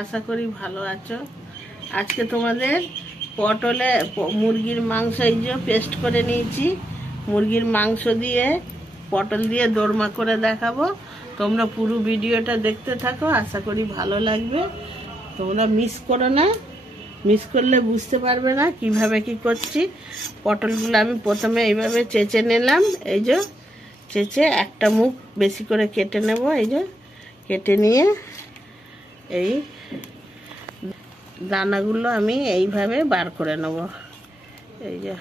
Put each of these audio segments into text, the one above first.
আশা করি ভালো আছো। আজকে তোমাদের পটলে মুরগির মাংস এই যে পেস্ট করে নিয়েছি, মুরগির মাংস দিয়ে পটল দিয়ে দোরমা করে দেখাবো। তোমরা পুরো ভিডিওটা দেখতে থাকো, আশা করি ভালো লাগবে। তোমরা মিস করো না, মিস করলে বুঝতে পারবে না কিভাবে কি করছি। পটলগুলো আমি প্রথমে এইভাবে চেঁচে নিলাম, এই যে চেঁচে একটা মুখ বেশি করে কেটে নেব। এই যে কেটে নিয়ে এই দানাগুলো আমি এইভাবে বার করে নেব। এই যে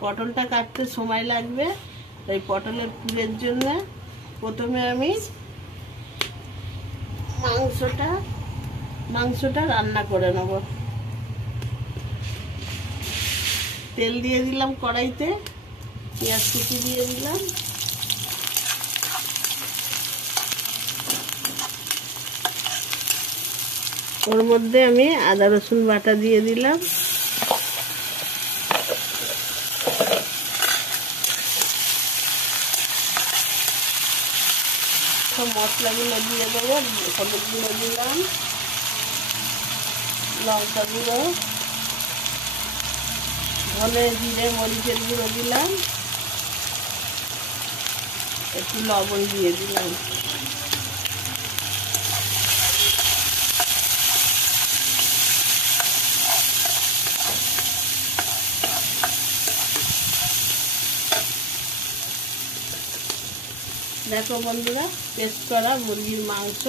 পটলটা কাটতে সময় লাগবে, তাই পটলের পুরের জন্য প্রথমে আমি মাংসটা রান্না করে নেব। তেল দিয়ে দিলাম কড়াইতে, পেঁয়াজ কুচি দিয়ে দিলাম, ওর মধ্যে আমি আদা রসুন বাটা দিয়ে দিলাম, মশলাগুলো দিয়ে দেবো। হলুদ গুঁড়ো দিলাম, লঙ্কা গুঁড়ো, ধনে জিরে মরিচের গুঁড়ো দিলাম, একটু লবণ দিয়ে দিলাম। দেখো বন্ধুরা, পেস্ট করা মুরগির মাংস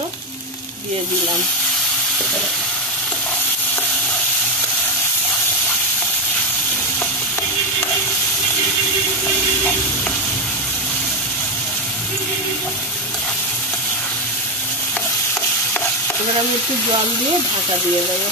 দিয়ে দিলাম। এবার আমি একটু জল দিয়ে ঢাকা দিয়ে দেবো।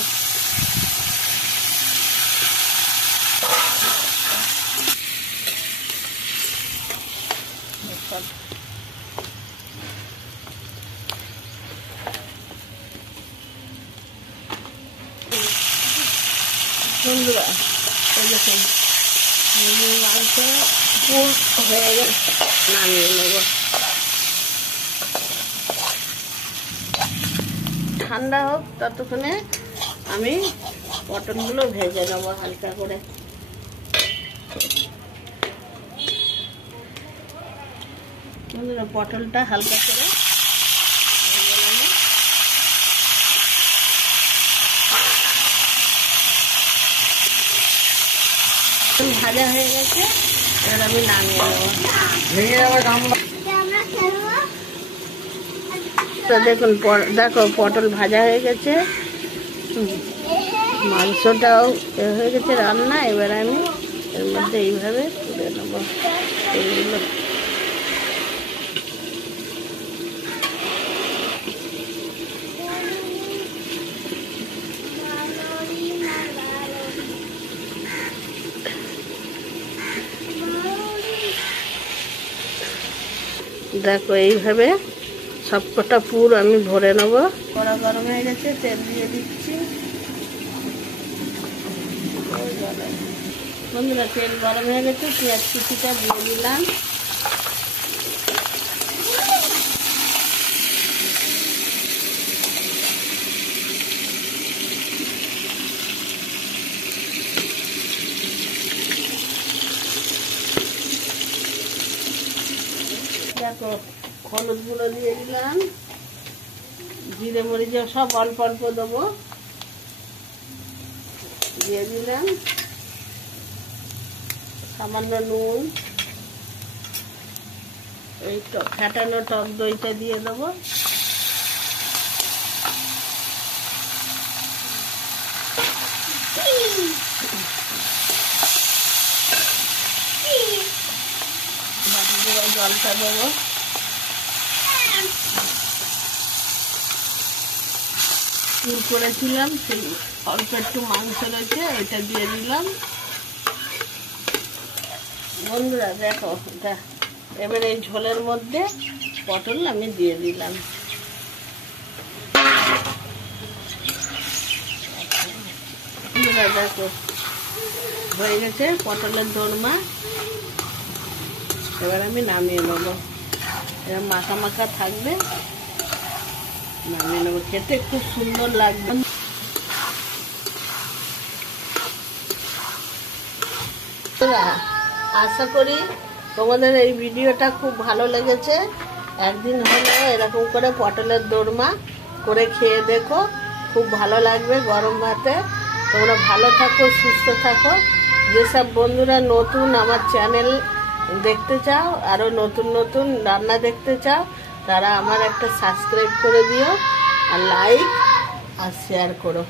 বন্ধুরা দেখুন, মুরগির মাংস পুর হয়ে গেছে, নামিয়ে নেব। ঠান্ডা হোক ততক্ষণে আমি পটলগুলো ভেজে নেব হালকা করে। বন্ধুরা পটলটা হালকা করে ভাজা হয়ে গেছে, এবার আমি নামিয়ে নেব। তো দেখুন, দেখো পটল ভাজা হয়ে গেছে, মাংসটাও হয়ে গেছে রান্না। এবার আমি এর মধ্যে এইভাবে তুলে নেব এগুলো। দেখো এইভাবে সবকটা পুর আমি ভরে নেব। কড়া গরম হয়ে গেছে, তেল দিয়ে দিচ্ছি। বন্ধুরা তেল গরম হয়ে গেছে, পেঁয়াজ কুচিটা দিয়ে দিলাম। দেখো হলুদ গুঁড়ো দিয়ে দিলাম, জিরে মরিচ সব অল্প অল্প দেবো, দিয়ে দিলাম সামান্য নুন, এই ফেটানো টক দইটা দিয়ে দেবো। জলটা দেবো, পুর করেছিলাম সেই অল্প একটু মাংস রয়েছে, এটা দিয়ে দিলাম। বন্ধুরা দেখো, এবার এই ঝোলের মধ্যে পটল আমি দিয়ে দিলাম। বন্ধুরা দেখো হয়ে গেছে পটলের দোরমা। এবার আমি নামিয়ে নেবো। এবার মাখা মাখা থাকবে, নামিয়ে নেবো। খেতে খুব সুন্দর লাগবে। আশা করি তোমাদের এই ভিডিওটা খুব ভালো লেগেছে। একদিন হলে এরকম করে পটলের দোরমা করে খেয়ে দেখো, খুব ভালো লাগবে গরম ভাতে। তোমরা ভালো থাকো, সুস্থ থাকো। যেসব বন্ধুরা নতুন আমার চ্যানেল দেখতে চাও, আরও নতুন নতুন রান্না দেখতে চাও, তারা আমার একটা সাবস্ক্রাইব করে দিও, আর লাইক আর শেয়ার করো।